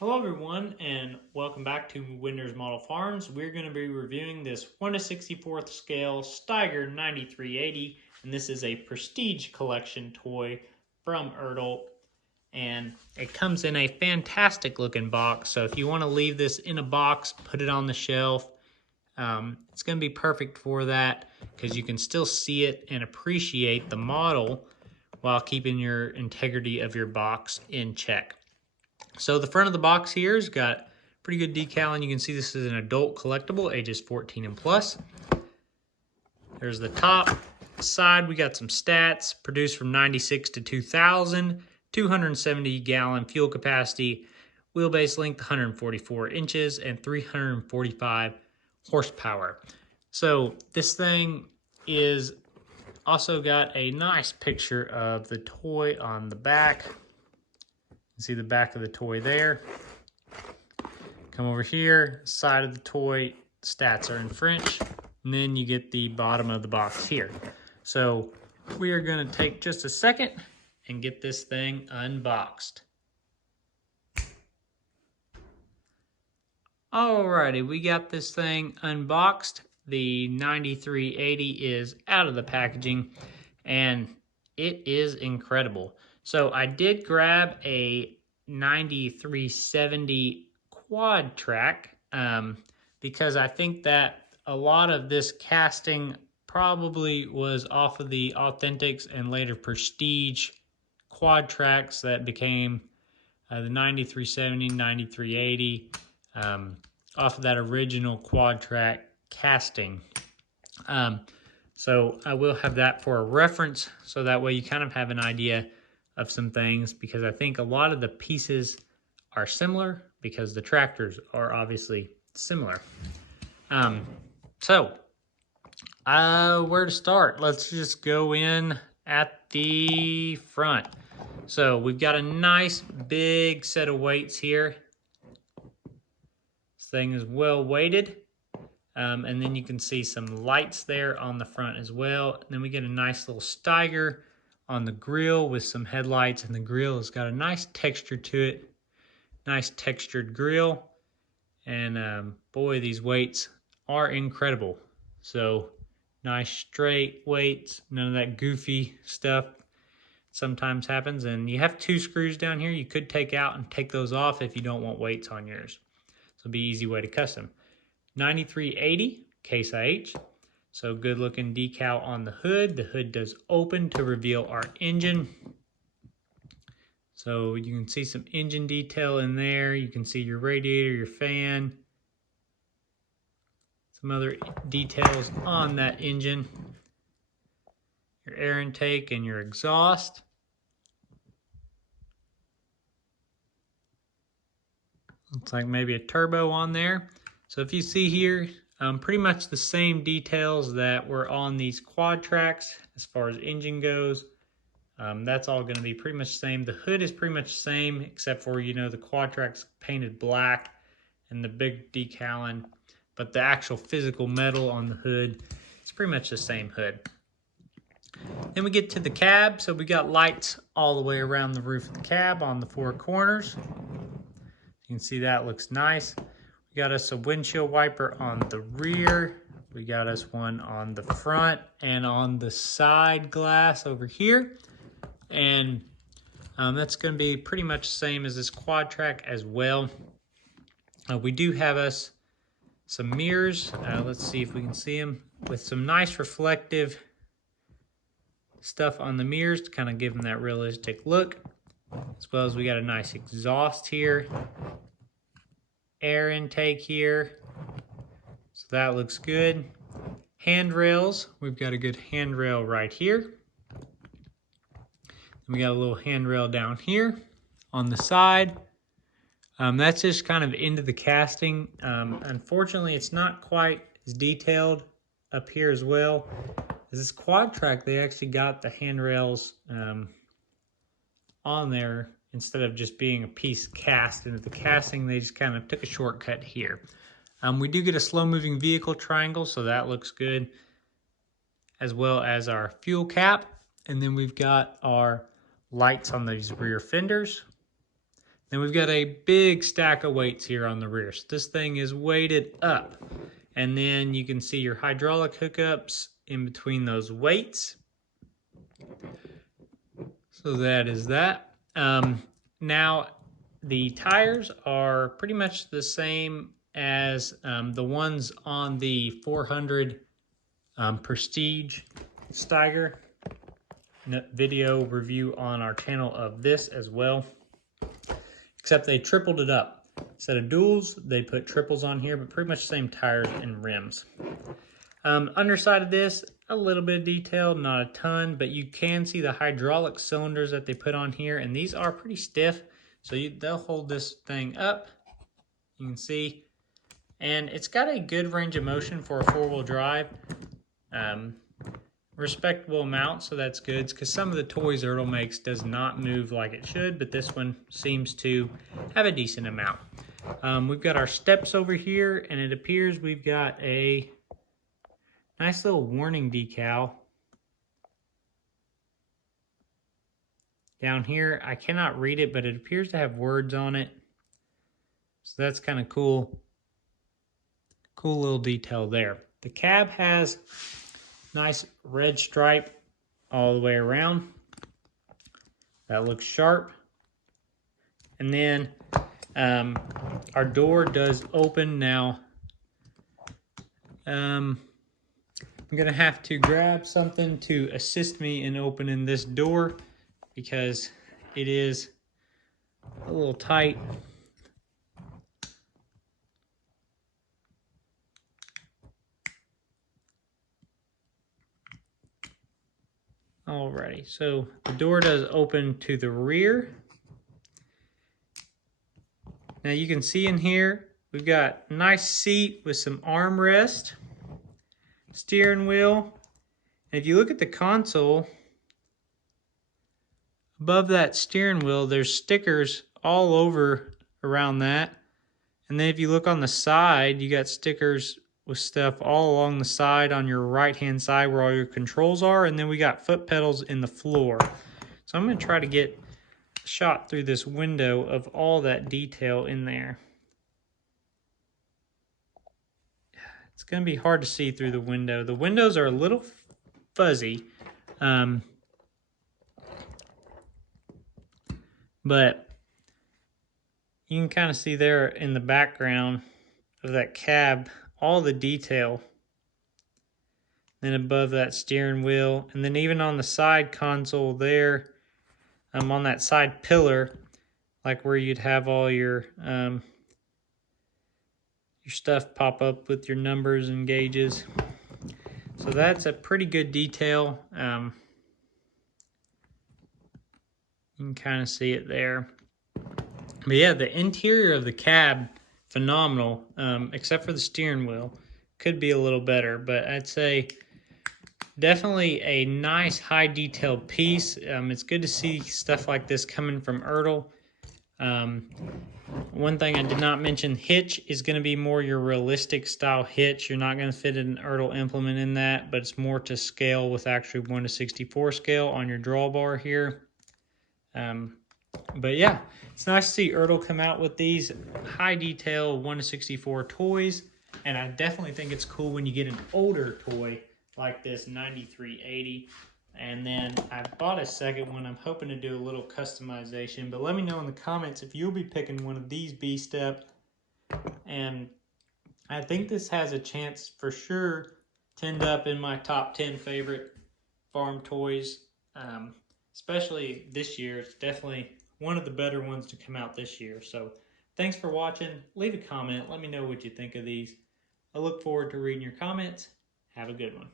Hello everyone and welcome back to Winder's Model Farms. We're going to be reviewing this 1 to 64th scale Steiger 9380, and this is a prestige collection toy from Ertl, and it comes in a fantastic looking box. So if you want to leave this in a box, put it on the shelf, it's going to be perfect for that because you can still see it and appreciate the model while keeping your integrity of your box in check. So the front of the box here has got pretty good decal, and you can see this is an adult collectible, ages 14 and plus. There's the top side. We got some stats, produced from 96 to 2000, 270 gallon fuel capacity, wheelbase length 144 inches, and 345 horsepower. So this thing is also got a nice picture of the toy on the back. See the back of the toy there. Come over here, side of the toy, stats are in French, and then you get the bottom of the box here. So we are going to take just a second and get this thing unboxed. Alrighty, we got this thing unboxed. The 9380 is out of the packaging, and it is incredible. So I did grab a 9370 quad track because I think that a lot of this casting probably was off of the Authentics and later Prestige quad tracks that became the 9370, 9380, off of that original quad track casting. So I will have that for a reference, so that way you kind of have an idea of some things, because I think a lot of the pieces are similar because the tractors are obviously similar. So where to start? Let's just go in at the front. So we've got a nice big set of weights here. This thing is well weighted. And then you can see some lights there on the front as well. And then we get a nice little Steiger on the grill with some headlights, and the grill has got a nice texture to it. Nice textured grill. And boy, these weights are incredible. So nice straight weights, none of that goofy stuff sometimes happens. And you have 2 screws down here you could take out and take those off if you don't want weights on yours. So it'll be an easy way to custom. 9380 Case IH. So good looking decal on the hood. The hood does open to reveal our engine. So you can see some engine detail in there. You can see your radiator, your fan, some other details on that engine. Your air intake and your exhaust. Looks like maybe a turbo on there. So if you see here, pretty much the same details that were on these quad tracks as far as engine goes. That's all going to be pretty much the same. The hood is pretty much the same, except for, the quad tracks painted black and the big decaling. But the actual physical metal on the hood, it's pretty much the same hood. Then we get to the cab. So we got lights all the way around the roof of the cab on the 4 corners. You can see that looks nice. We got us a windshield wiper on the rear. We got us one on the front and on the side glass over here. And that's going to be pretty much the same as this quad track as well. We do have us some mirrors. Let's see if we can see them, with some nice reflective stuff on the mirrors to kind of give them that realistic look. As well as we got a nice exhaust here. Air intake here. So that looks good. Handrails. We've got a good handrail right here. We got a little handrail down here on the side. That's just kind of into the casting. Unfortunately, it's not quite as detailed up here as well. This quad track, they actually got the handrails on there instead of just being a piece cast into the casting. They just kind of took a shortcut here. We do get a slow-moving vehicle triangle, so that looks good, as well as our fuel cap. And then we've got our lights on these rear fenders. Then we've got a big stack of weights here on the rear. So this thing is weighted up. And then you can see your hydraulic hookups in between those weights. So that is that. Now, the tires are pretty much the same as the ones on the 400 Prestige Steiger. Video review on our channel of this as well. Except they tripled it up. Instead of duals, they put triples on here, but pretty much the same tires and rims. Underside of this, a little bit of detail, not a ton, but you can see the hydraulic cylinders that they put on here, and these are pretty stiff, so they'll hold this thing up. You can see, and it's got a good range of motion for a four-wheel drive. Respectable amount, so that's good, because some of the toys Ertl makes does not move like it should, but this one seems to have a decent amount. We've got our steps over here, and it appears we've got a nice little warning decal down here. I cannot read it, but it appears to have words on it, so that's kind of cool. Cool little detail there. The cab has nice red stripe all the way around. That looks sharp. And then our door does open now. I'm gonna have to grab something to assist me in opening this door because it is a little tight. Alrighty, so the door does open to the rear. Now you can see in here, we've got a nice seat with some armrest, steering wheel. And if you look at the console, above that steering wheel, there's stickers all over around that. And then if you look on the side, you got stickers with stuff all along the side on your right-hand side where all your controls are. And then we got foot pedals in the floor. So I'm going to try to get a shot through this window of all that detail in there. It's going to be hard to see through the window. The windows are a little fuzzy. But you can kind of see there in the background of that cab all the detail. Then above that steering wheel, and then even on the side console there, on that side pillar, like where you'd have all your stuff pop up with your numbers and gauges. So that's a pretty good detail. You can kind of see it there. But yeah, the interior of the cab, phenomenal, except for the steering wheel. Could be a little better, but I'd say definitely a nice high detailed piece. It's good to see stuff like this coming from Ertl. One thing I did not mention, hitch is going to be more your realistic style hitch. You're not going to fit an Ertl implement in that, but it's more to scale with actually 1:64 scale on your drawbar here. But yeah, it's nice to see Ertl come out with these high detail 1:64 toys, and I definitely think it's cool when you get an older toy like this 9380. And then I bought a second one. I'm hoping to do a little customization, but let me know in the comments if you'll be picking one of these B-Step. And I think this has a chance for sure to end up in my top 10 favorite farm toys, especially this year. It's definitely one of the better ones to come out this year. So thanks for watching. Leave a comment. Let me know what you think of these. I look forward to reading your comments. Have a good one.